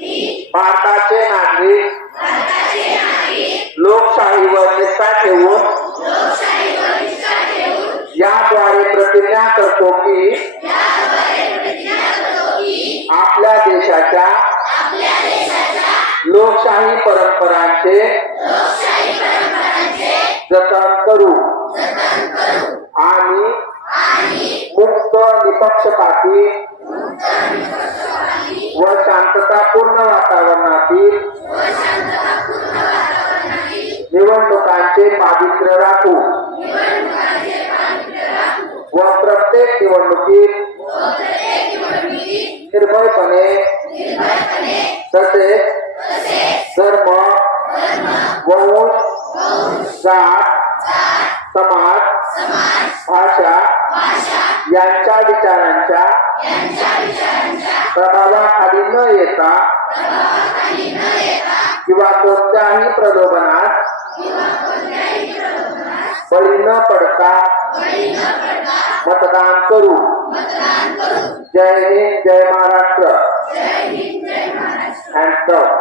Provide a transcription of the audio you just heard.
भारताचे नागरिक लोकशाहीवर निष्ठा ठेवून याद्वारे प्रतिज्ञा करतो की आपल्या देशाच्या लोकशाही परंपरांचे जतन करू आणि मुक्त निपक्षपाती व शांततापूर्ण वातावरणातील निवडणुकांचे पावित्र्य राखू व प्रत्येक निवडणुकीत निर्भयपणे तसेच धर्म वंश जात समाज भाषा यांच्या विचारांच्या प्रभावाखाली न येता किंवा कोणत्याही प्रलोभनात बळी न पडता मतदान करू। जय हिंद, जय महाराष्ट्र। Hands up.